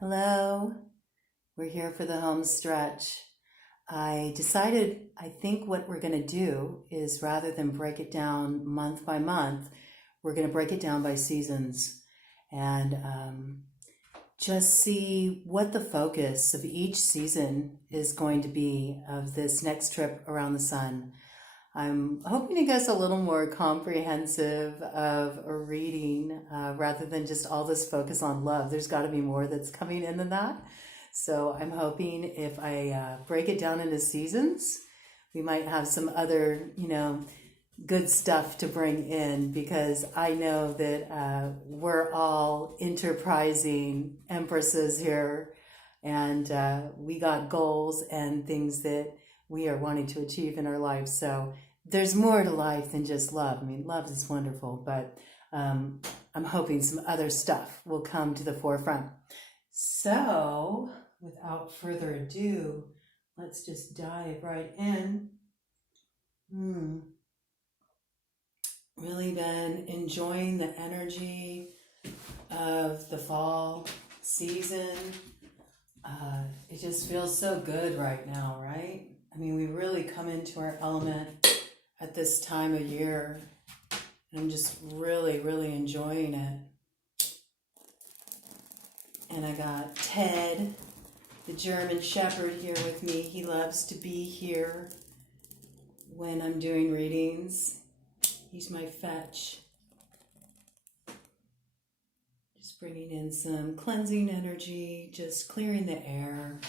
Hello, we're here for the home stretch. I think what we're going to do is rather than break it down month by month, we're going to break it down by seasons and just see what the focus of each season is going to be of this next trip around the sun. I'm hoping to get a little more comprehensive of a reading rather than just all this focus on love. There's got to be more that's coming in than that. So I'm hoping if I break it down into seasons, we might have some other, good stuff to bring in, because I know that we're all enterprising empresses here, and we got goals and things that we are wanting to achieve in our lives. So there's more to life than just love. I mean, love is wonderful, but I'm hoping some other stuff will come to the forefront. So without further ado, let's just dive right in. Really been enjoying the energy of the fall season. It just feels so good right now, right? I mean, we really come into our element at this time of year, and I'm just really, really enjoying it. And I got Ted, the German Shepherd, here with me. He loves to be here when I'm doing readings. He's my fetch. Just bringing in some cleansing energy, just clearing the air.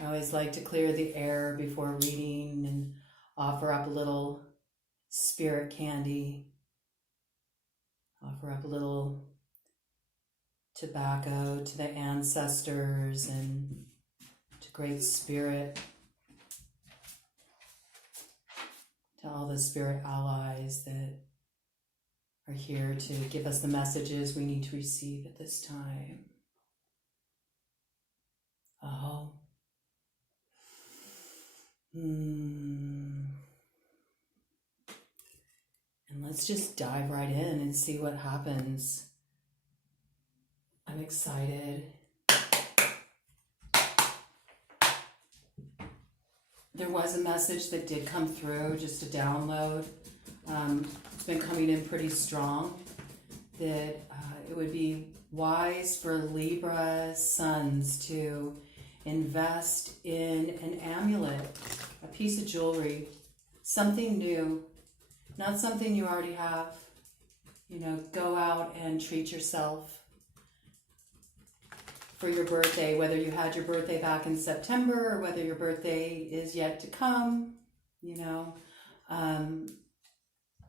I always like to clear the air before reading and offer up a little spirit candy. Offer up a little tobacco to the ancestors and to Great Spirit, to all the spirit allies that are here to give us the messages we need to receive at this time. Oh. And let's just dive right in and see what happens. I'm excited. There was a message that did come through, just a download. It's been coming in pretty strong, that it would be wise for Libra sons to invest in an amulet, a piece of jewelry, something new, not something you already have. Go out and treat yourself for your birthday, whether you had your birthday back in September or whether your birthday is yet to come.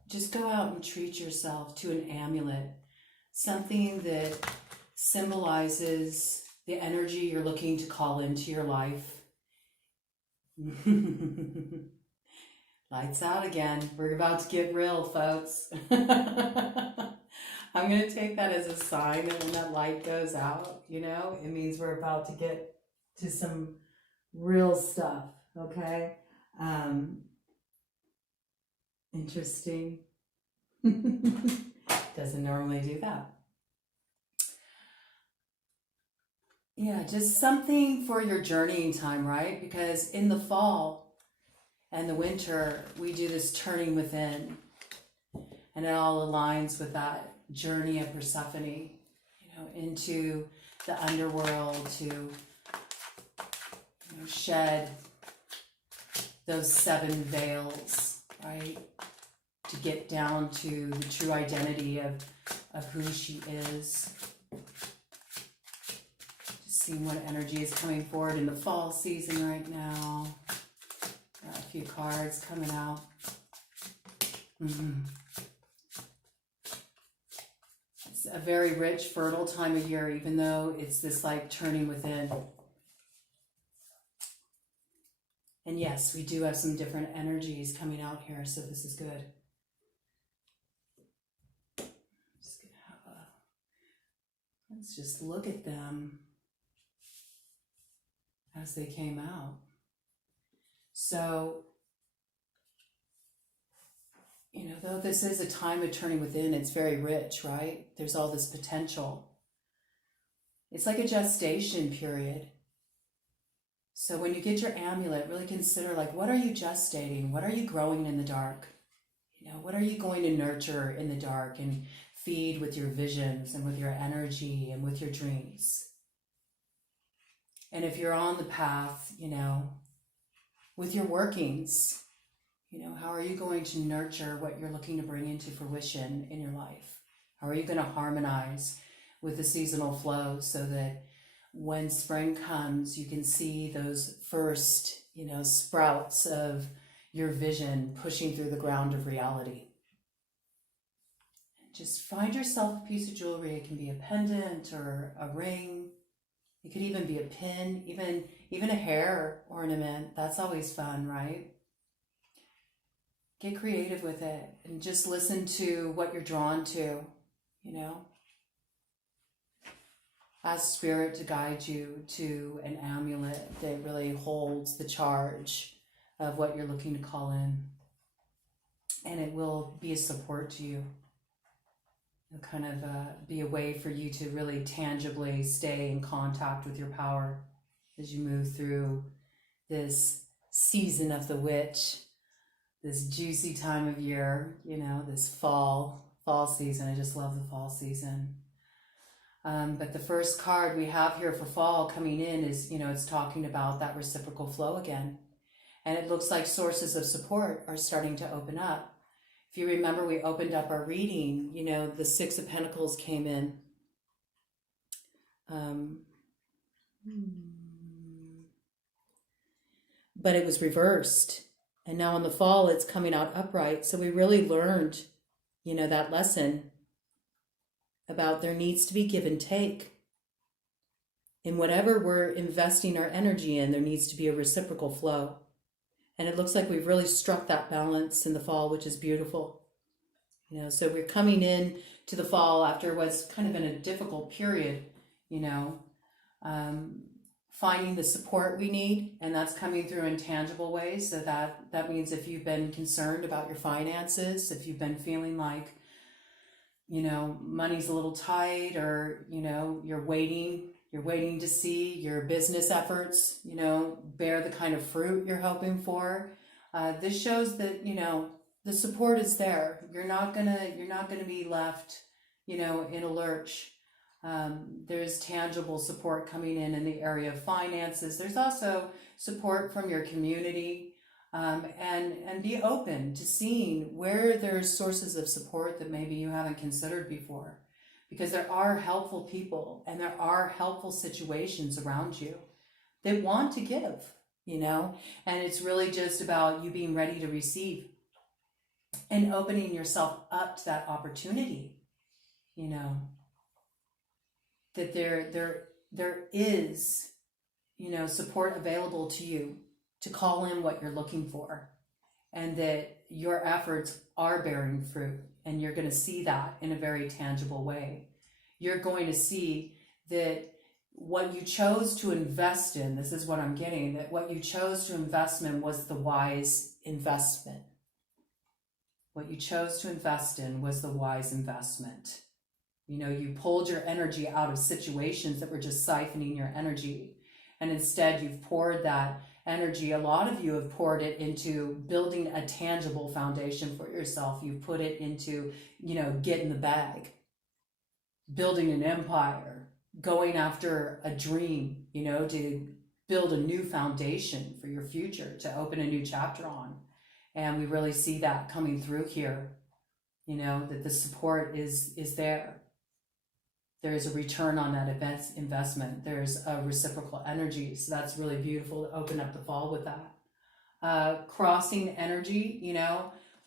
Just go out and treat yourself to an amulet, something that symbolizes the energy you're looking to call into your life. Lights out again. We're about to get real, folks. I'm going to take that as a sign that when that light goes out, it means we're about to get to some real stuff, okay? Interesting. Doesn't normally do that. Yeah, just something for your journeying time, right? Because in the fall and the winter, we do this turning within, and it all aligns with that journey of Persephone, into the underworld to shed those 7 veils, right? To get down to the true identity of who she is. Just seeing what energy is coming forward in the fall season right now. Got a few cards coming out. It's a very rich, fertile time of year, even though it's this like turning within. And yes, we do have some different energies coming out here, so this is good. Let's just look at them as they came out. So, though this is a time of turning within, it's very rich, right? There's all this potential. It's like a gestation period. So when you get your amulet, really consider, like, what are you gestating? What are you growing in the dark? What are you going to nurture in the dark and feed with your visions and with your energy and with your dreams? And if you're on the path, with your workings, how are you going to nurture what you're looking to bring into fruition in your life? How are you going to harmonize with the seasonal flow so that when spring comes, you can see those first, sprouts of your vision pushing through the ground of reality? Just find yourself a piece of jewelry. It can be a pendant or a ring. It could even be a pin, even a hair ornament. That's always fun, right? Get creative with it and just listen to what you're drawn to, Ask Spirit to guide you to an amulet that really holds the charge of what you're looking to call in. And it will be a support to you. It'll kind of be a way for you to really tangibly stay in contact with your power as you move through this season of the witch, this juicy time of year, this fall season. I just love the fall season. But the first card we have here for fall coming in is, it's talking about that reciprocal flow again. And it looks like sources of support are starting to open up. If you remember, we opened up our reading, the Six of Pentacles came in. But it was reversed. And now in the fall, it's coming out upright. So we really learned, that lesson about there needs to be give and take. In whatever we're investing our energy in, there needs to be a reciprocal flow. And it looks like we've really struck that balance in the fall, which is beautiful. So we're coming in to the fall after what's kind of been a difficult period, finding the support we need, and that's coming through in tangible ways. So that means if you've been concerned about your finances, if you've been feeling like, money's a little tight, or, you're waiting to see your business efforts, bear the kind of fruit you're hoping for. This shows that, the support is there. You're not gonna be left, in a lurch. There's tangible support coming in the area of finances. There's also support from your community, and be open to seeing where there's sources of support that maybe you haven't considered before. Because there are helpful people and there are helpful situations around you that want to give, and it's really just about you being ready to receive and opening yourself up to that opportunity, that there is, support available to you to call in what you're looking for, and that your efforts are bearing fruit. And you're going to see that in a very tangible way. You're going to see that what you chose to invest in, this is what I'm getting, that what you chose to invest in was the wise investment. What you chose to invest in was the wise investment. You pulled your energy out of situations that were just siphoning your energy. And instead you've poured that energy. A lot of you have poured it into building a tangible foundation for yourself. You've put it into, getting the bag, building an empire, going after a dream, to build a new foundation for your future, to open a new chapter on. And we really see that coming through here, that the support is there. There is a return on that investment. There's a reciprocal energy. So that's really beautiful to open up the fall with that. Crossing energy,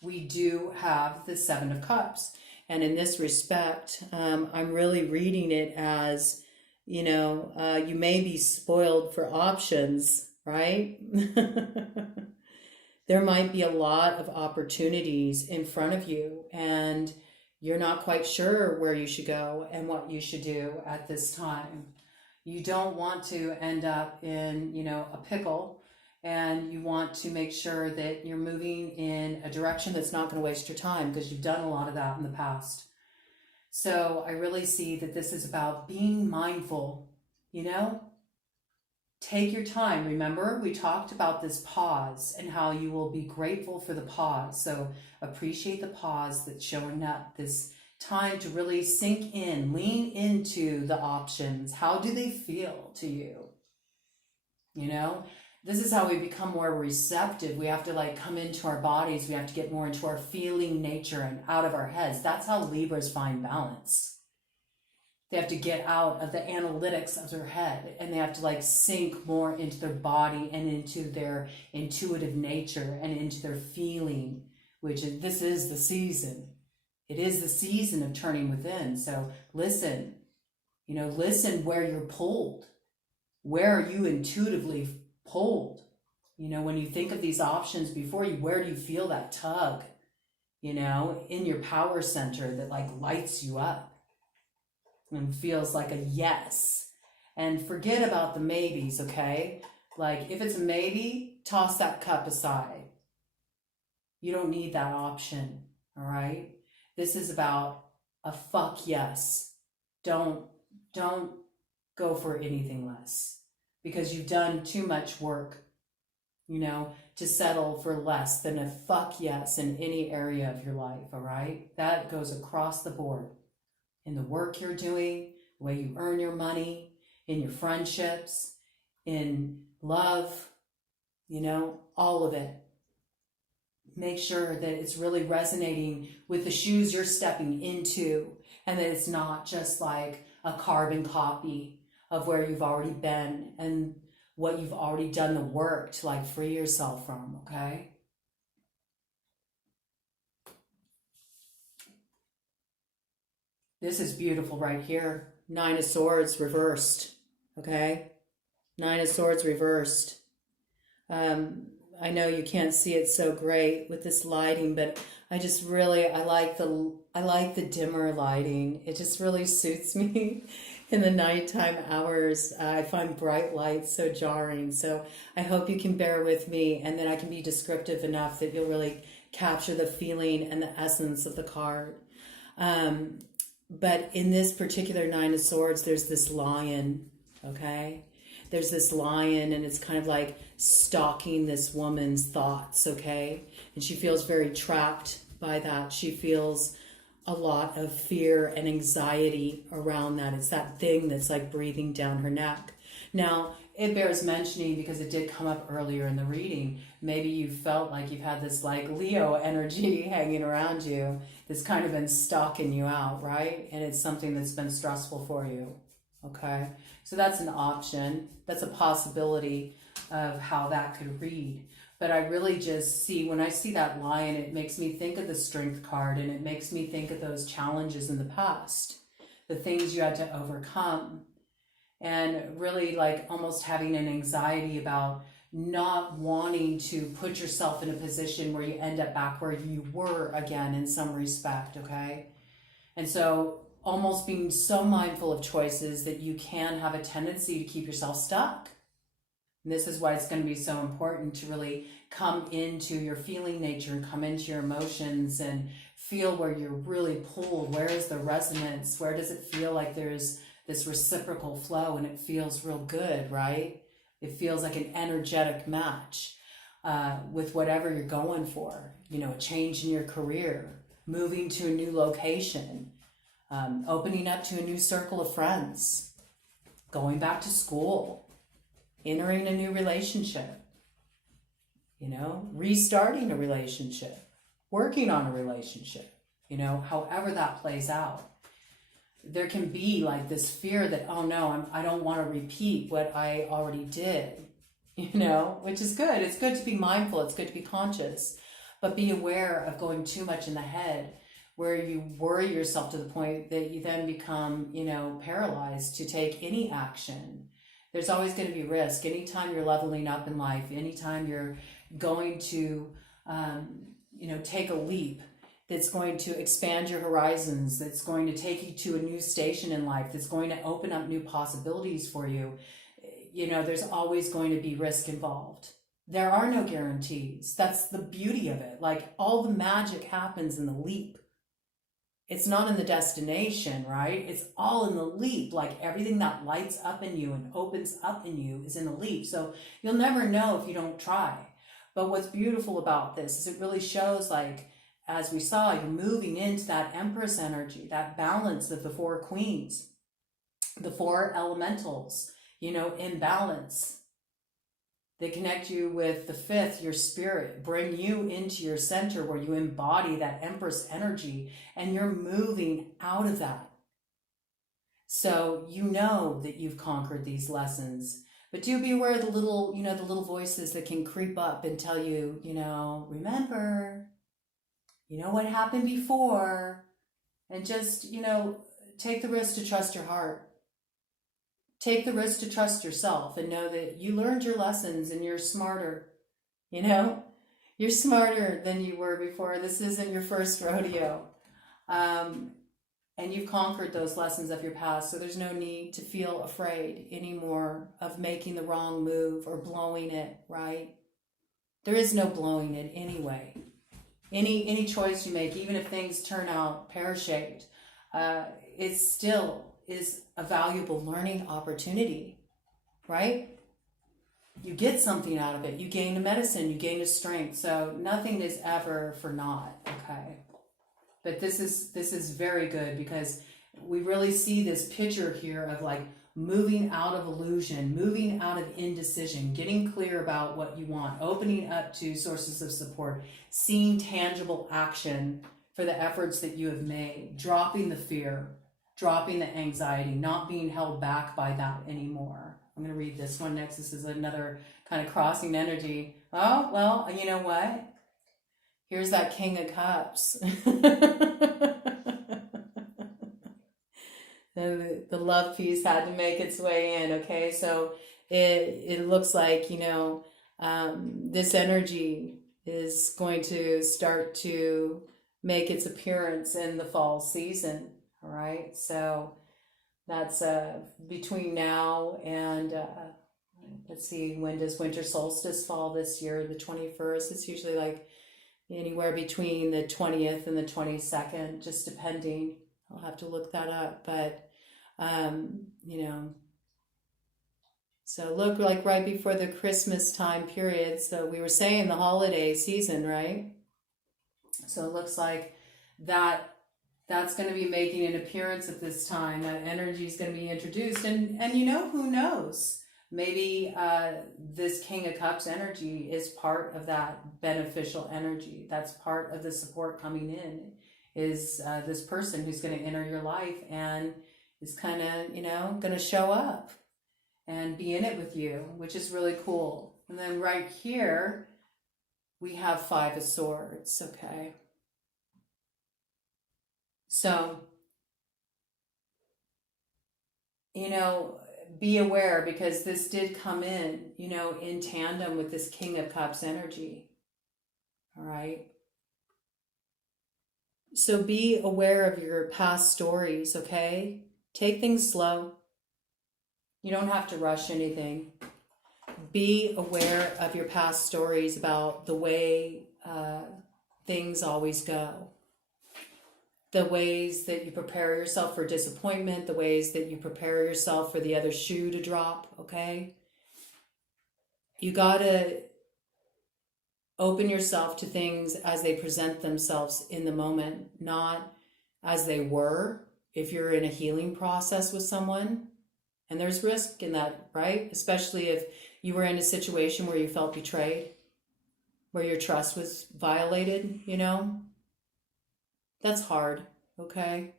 we do have the Seven of Cups. And in this respect, I'm really reading it as, you may be spoiled for options, right? There might be a lot of opportunities in front of you, and you're not quite sure where you should go and what you should do at this time. You don't want to end up in, a pickle, and you want to make sure that you're moving in a direction that's not going to waste your time, because you've done a lot of that in the past. So I really see that this is about being mindful you know, take your time. Remember, we talked about this pause and how you will be grateful for the pause. So appreciate the pause that's showing up, this time to really sink in, lean into the options. How do they feel to you? You know, this is how we become more receptive. We have to like come into our bodies. We have to get more into our feeling nature and out of our heads. That's how Libras find balance. They have to get out of the analytics of their head, and they have to like sink more into their body and into their intuitive nature and into their feeling, which is, this is the season. It is the season of turning within. So listen, you know, listen where you're pulled. Where are you intuitively pulled? You know, when you think of these options before you, where do you feel that tug, you know, in your power center that like lights you up and feels like a yes? And forget about the maybes, okay? Like if it's a maybe, toss that cup aside. You don't need that option, all right? This is about a fuck yes. Don't go for anything less, because you've done too much work, you know, to settle for less than a fuck yes in any area of your life, all right? That goes across the board. In the work you're doing, the way you earn your money, in your friendships, in love, you know, all of it. Make sure that it's really resonating with the shoes you're stepping into, and that it's not just like a carbon copy of where you've already been and what you've already done the work to like free yourself from, okay? This is beautiful right here. 9 of Swords reversed, okay? 9 of Swords reversed. I know you can't see it so great with this lighting, but I just really, I like the dimmer lighting. It just really suits me in the nighttime hours. I find bright lights so jarring. So I hope you can bear with me, and then I can be descriptive enough that you'll really capture the feeling and the essence of the card. But in this particular 9 of Swords, there's this lion, okay? There's this lion, and it's kind of like stalking this woman's thoughts, okay? And she feels very trapped by that. She feels a lot of fear and anxiety around that. It's that thing that's like breathing down her neck. Now, it bears mentioning, because it did come up earlier in the reading, maybe you felt like you've had this like Leo energy hanging around you that's kind of been stalking you out, right? And it's something that's been stressful for you, okay? So that's an option. That's a possibility of how that could read. But I really just see, when I see that lion, it makes me think of the Strength card, and it makes me think of those challenges in the past, the things you had to overcome, and really like almost having an anxiety about not wanting to put yourself in a position where you end up back where you were again in some respect, okay? And so almost being so mindful of choices that you can have a tendency to keep yourself stuck. And this is why it's going to be so important to really come into your feeling nature and come into your emotions and feel where you're really pulled. Where is the resonance? Where does it feel like there's this reciprocal flow and it feels real good, right? It feels like an energetic match with whatever you're going for. You know, a change in your career, moving to a new location, opening up to a new circle of friends, going back to school, entering a new relationship, you know, restarting a relationship, working on a relationship, you know, however that plays out. There can be like this fear that, oh no, I don't want to repeat what I already did, you know, which is good. It's good to be mindful. It's good to be conscious, but be aware of going too much in the head where you worry yourself to the point that you then become, you know, paralyzed to take any action. There's always going to be risk. Anytime you're leveling up in life, anytime you're going to, you know, take a leap that's going to expand your horizons, that's going to take you to a new station in life, that's going to open up new possibilities for you, you know, there's always going to be risk involved. There are no guarantees. That's the beauty of it. Like, all the magic happens in the leap. it's not in the destination, right? It's all in the leap. Like everything that lights up in you and opens up in you is in the leap. So you'll never know if you don't try. But what's beautiful about this is it really shows, like, as we saw, you're moving into that Empress energy, that balance of the four queens, the four elementals, in balance. They connect you with the fifth, your spirit, bring you into your center where you embody that Empress energy and you're moving out of that. So you know that you've conquered these lessons, but do be aware of the little, the little voices that can creep up and tell you, remember, what happened before, and just, take the risk to trust your heart. Take the risk to trust yourself and know that you learned your lessons and you're smarter. You're smarter than you were before. This isn't your first rodeo. And you've conquered those lessons of your past. So there's no need to feel afraid anymore of making the wrong move or blowing it, right? There is no blowing it anyway. Any choice you make, even if things turn out pear-shaped, it still is a valuable learning opportunity, right? You get something out of it. You gain a medicine, you gain a strength. So nothing is ever for naught, okay? But this is very good because we really see this picture here of like moving out of illusion, moving out of indecision, getting clear about what you want, opening up to sources of support, seeing tangible action for the efforts that you have made, dropping the fear, dropping the anxiety, not being held back by that anymore. I'm going to read this one next. This is another kind of crossing energy. Oh, well, you know what? Here's that King of Cups. The love piece had to make its way in, okay? So it looks like, this energy is going to start to make its appearance in the fall season. All right, so that's between now and, let's see, when does winter solstice fall this year? The 21st. It's usually like anywhere between the 20th and the 22nd, just depending. I'll have to look that up, but, so look like right before the Christmas time period. So we were saying the holiday season, right? So it looks like that's going to be making an appearance at this time. That energy is going to be introduced. And who knows? Maybe this King of Cups energy is part of that beneficial energy. That's part of the support coming in, is this person who's going to enter your life and is kind of, going to show up and be in it with you, which is really cool. And then right here, we have Five of Swords, okay? So, be aware, because this did come in, in tandem with this King of Cups energy. All right. So be aware of your past stories, okay? Take things slow. You don't have to rush anything. Be aware of your past stories about the way things always go. The ways that you prepare yourself for disappointment, the ways that you prepare yourself for the other shoe to drop, okay? You gotta open yourself to things as they present themselves in the moment, not as they were if you're in a healing process with someone. And there's risk in that, right? Especially if you were in a situation where you felt betrayed, where your trust was violated, That's hard, okay?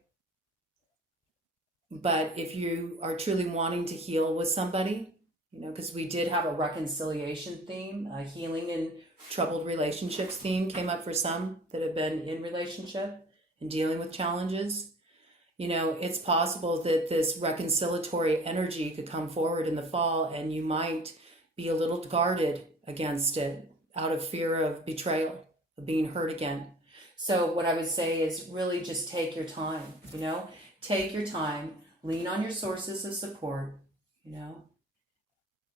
But if you are truly wanting to heal with somebody, because we did have a reconciliation theme, a healing in troubled relationships theme came up for some that have been in relationship and dealing with challenges. It's possible that this reconciliatory energy could come forward in the fall, and you might be a little guarded against it out of fear of betrayal, of being hurt again. So what I would say is really just take your time, take your time, lean on your sources of support,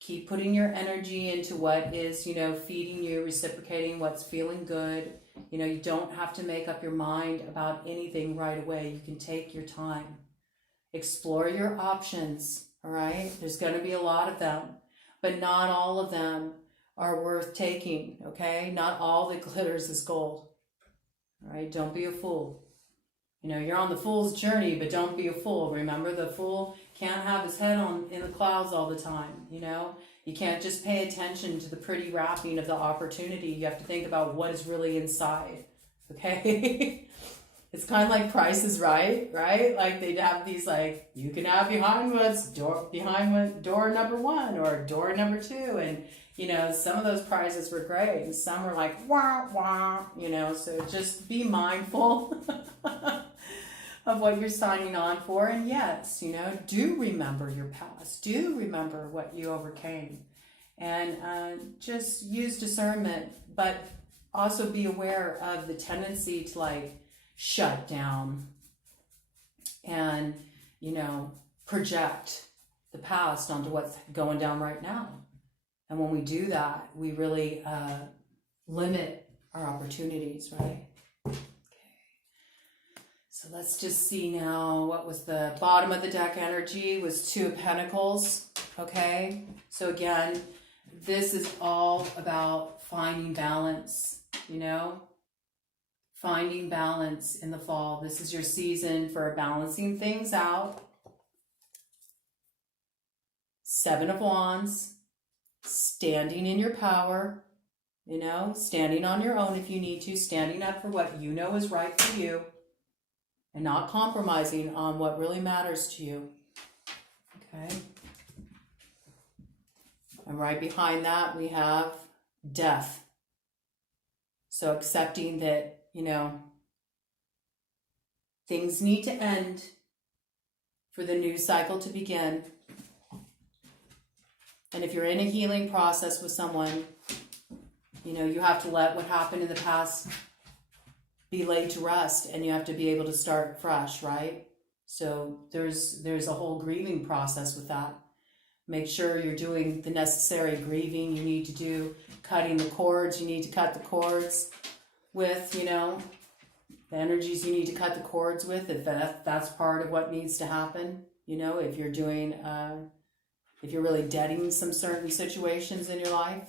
keep putting your energy into what is, feeding you, reciprocating what's feeling good, You know, you don't have to make up your mind about anything right away. You can take your time. Explore your options, all right? There's going to be a lot of them, but not all of them are worth taking, okay? Not all that glitters is gold, all right? Don't be a fool. You know, you're on the fool's journey, but don't be a fool. Remember, the fool can't have his head in the clouds all the time, you know? You can't just pay attention to the pretty wrapping of the opportunity. You have to think about what is really inside, okay? It's kind of like Price is Right, right? Like they'd have these like, you can have behind door number 1 or door number 2. And, you know, some of those prizes were great and some were like, wah, wah, you know, so just be mindful of what you're signing on for. And yes, you know, do remember your past. Do remember what you overcame. And just use discernment, but also be aware of the tendency to like shut down and, you know, project the past onto what's going down right now. And when we do that, we really limit our opportunities, right? So let's just see now, what was the bottom of the deck energy was 2 of Pentacles, okay? So again, this is all about finding balance, you know? Finding balance in the fall. This is your season for balancing things out. 7 of Wands, standing in your power, you know, standing on your own if you need to, standing up for what you know is right for you. And not compromising on what really matters to you. Okay. And right behind that, we have death. So accepting that, you know, things need to end for the new cycle to begin. And if you're in a healing process with someone, you know, you have to let what happened in the past be laid to rest, and you have to be able to start fresh, right? So there's a whole grieving process with that. Make sure you're doing the necessary grieving you need to do, cutting the cords you need to cut the cords with, you know, the energies you need to cut the cords with, if that's part of what needs to happen. You know, if you're doing, if you're really deading some certain situations in your life,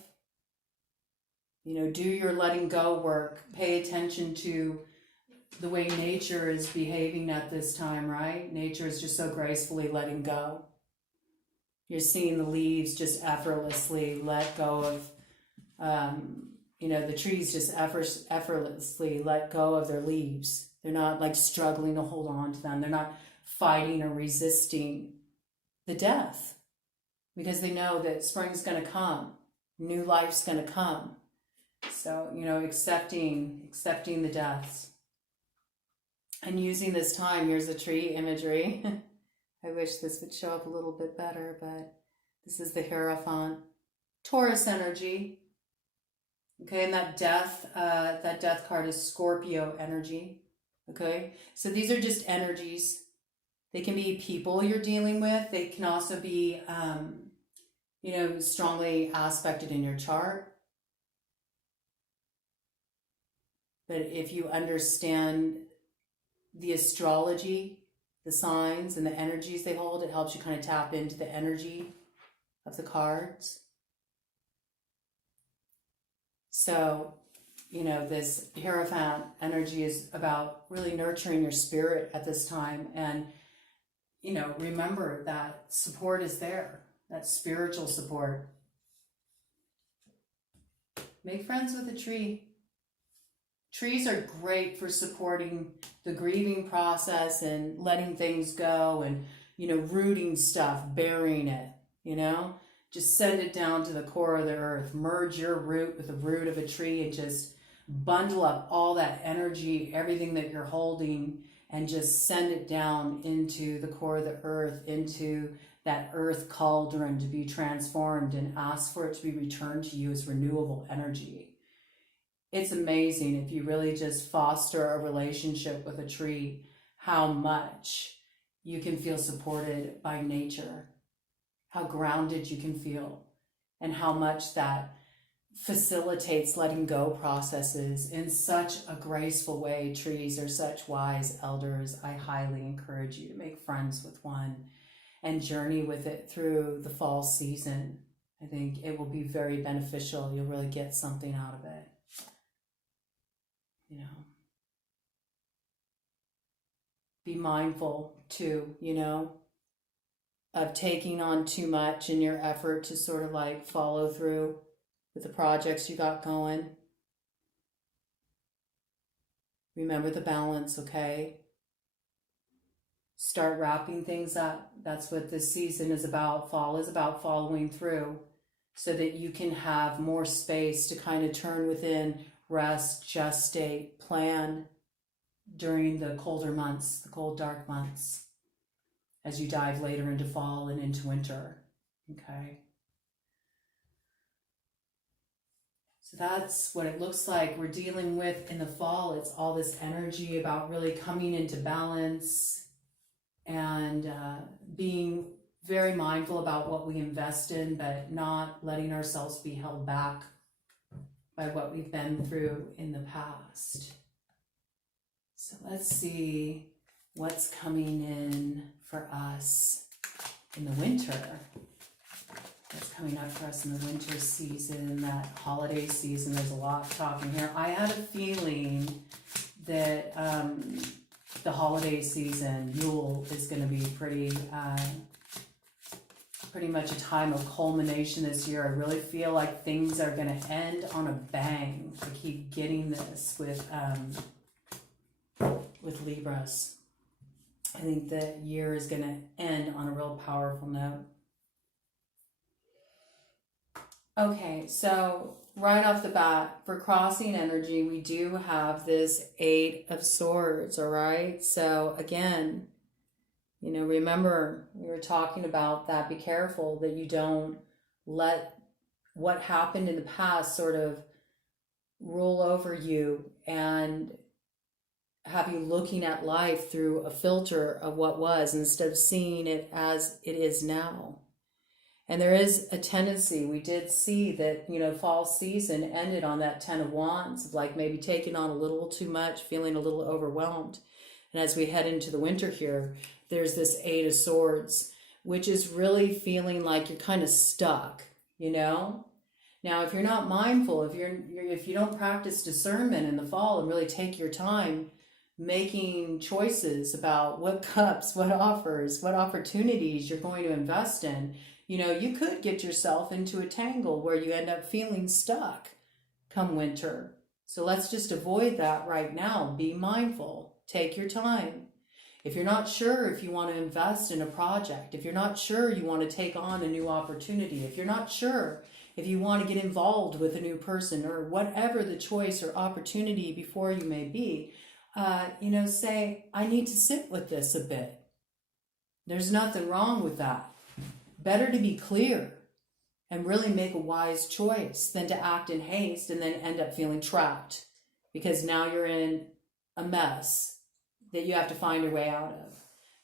you know, do your letting go work. Pay attention to the way nature is behaving at this time, right? Nature is just so gracefully letting go. You're seeing the leaves just effortlessly let go of, you know, the trees just effortlessly let go of their leaves. They're not like struggling to hold on to them. They're not fighting or resisting the death because they know that spring's going to come. New life's going to come. So, you know, accepting the deaths. And using this time, here's the tree imagery. I wish this would show up a little bit better, but this is the Hierophant. Taurus energy. Okay, and that death card is Scorpio energy. Okay, so these are just energies. They can be people you're dealing with. They can also be, you know, strongly aspected in your chart. But if you understand the astrology, the signs and the energies they hold, it helps you kind of tap into the energy of the cards. So, you know, this Hierophant energy is about really nurturing your spirit at this time. And, you know, remember that support is there, that spiritual support. Make friends with a tree. Trees are great for supporting the grieving process and letting things go and, you know, rooting stuff, burying it, you know. Just send it down to the core of the earth. Merge your root with the root of a tree and just bundle up all that energy, everything that you're holding, and just send it down into the core of the earth, into that earth cauldron to be transformed, and ask for it to be returned to you as renewable energy. It's amazing if you really just foster a relationship with a tree, how much you can feel supported by nature, how grounded you can feel, and how much that facilitates letting go processes in such a graceful way. Trees are such wise elders. I highly encourage you to make friends with one and journey with it through the fall season. I think it will be very beneficial. You'll really get something out of it. You know, be mindful too, you know, of taking on too much in your effort to sort of like follow through with the projects you got going. Remember the balance, okay? Start wrapping things up. That's what this season is about. Fall is about following through so that you can have more space to kind of turn within, rest, gestate, plan during the colder months, the cold, dark months, as you dive later into fall and into winter, okay? So that's what it looks like we're dealing with in the fall. It's all this energy about really coming into balance and being very mindful about what we invest in, but not letting ourselves be held back by what we've been through in the past. So let's see what's coming in for us in the winter. That's coming up for us in the winter season, that holiday season. There's a lot talking here. I had a feeling that the holiday season, Yule, is going to be pretty much a time of culmination this year. I really feel like things are going to end on a bang. I keep getting this with Libras. I think the year is going to end on a real powerful note. Okay, so right off the bat, for crossing energy, we do have this 8 of Swords, all right? So again, you know, remember we were talking about that. Be careful that you don't let what happened in the past sort of rule over you and have you looking at life through a filter of what was instead of seeing it as it is now. And there is a tendency, we did see that, you know, fall season ended on that 10 of Wands, of like maybe taking on a little too much, feeling a little overwhelmed. And as we head into the winter here, there's this 8 of Swords, which is really feeling like you're kind of stuck, you know? Now, if you're not mindful, if you don't practice discernment in the fall and really take your time making choices about what cups, what offers, what opportunities you're going to invest in, you know, you could get yourself into a tangle where you end up feeling stuck come winter. So let's just avoid that right now. Be mindful. Take your time. If you're not sure if you want to invest in a project, if you're not sure you want to take on a new opportunity, if you're not sure if you want to get involved with a new person or whatever the choice or opportunity before you may be, you know, say, I need to sit with this a bit. There's nothing wrong with that. Better to be clear and really make a wise choice than to act in haste and then end up feeling trapped because now you're in a mess that you have to find your way out of.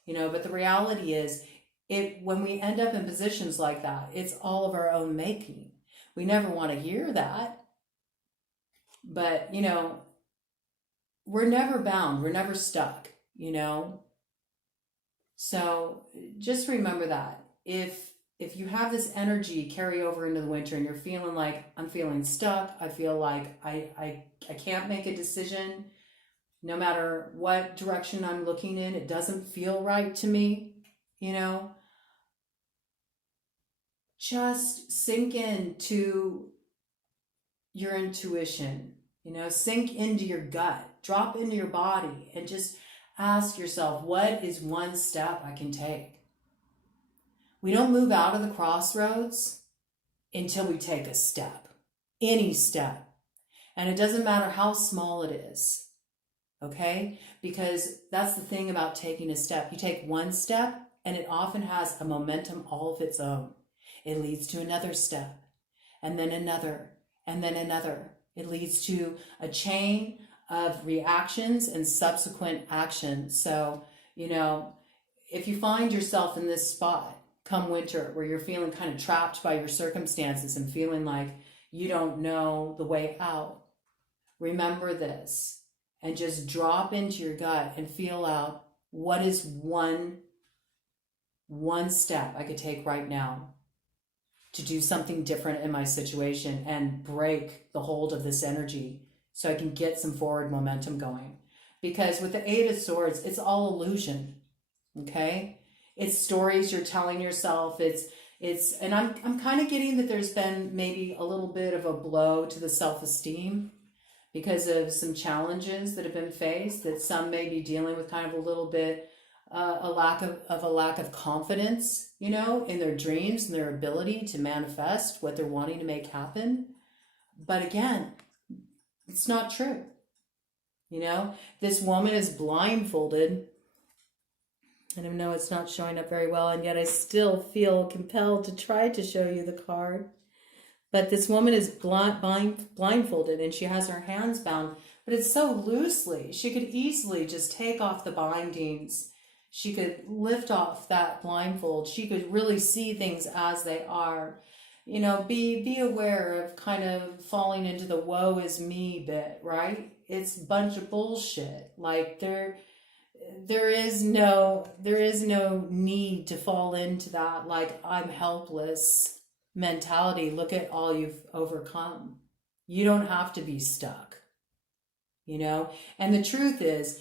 You know, but the reality is, when we end up in positions like that, it's all of our own making. We never want to hear that. But, you know, we're never bound. We're never stuck, you know. So just remember that. If you have this energy carry over into the winter and you're feeling like, I'm feeling stuck, I feel like I can't make a decision, no matter what direction I'm looking in, it doesn't feel right to me, you know, just sink into your intuition, you know, sink into your gut, drop into your body and just ask yourself, what is one step I can take? We don't move out of the crossroads until we take a step, any step. And it doesn't matter how small it is, okay? Because that's the thing about taking a step. You take one step and it often has a momentum all of its own. It leads to another step and then another and then another. It leads to a chain of reactions and subsequent actions. So, you know, if you find yourself in this spot come winter where you're feeling kind of trapped by your circumstances and feeling like you don't know the way out. Remember this and just drop into your gut and feel out what is one step I could take right now to do something different in my situation and break the hold of this energy so I can get some forward momentum going. Because with the Eight of Swords, it's all illusion, okay? It's stories you're telling yourself. And I'm kind of getting that there's been maybe a little bit of a blow to the self-esteem because of some challenges that have been faced, that some may be dealing with kind of a little bit a lack of confidence, you know, in their dreams and their ability to manifest what they're wanting to make happen. But again, it's not true. You know, this woman is blindfolded. I don't know, it's not showing up very well, and yet I still feel compelled to try to show you the card. But this woman is blindfolded, and she has her hands bound, but it's so loosely. She could easily just take off the bindings. She could lift off that blindfold. She could really see things as they are. You know, be aware of kind of falling into the woe is me bit, right? It's a bunch of bullshit. Like there is no need to fall into that like I'm helpless mentality. Look at all you've overcome. You don't have to be stuck. You know, and the truth is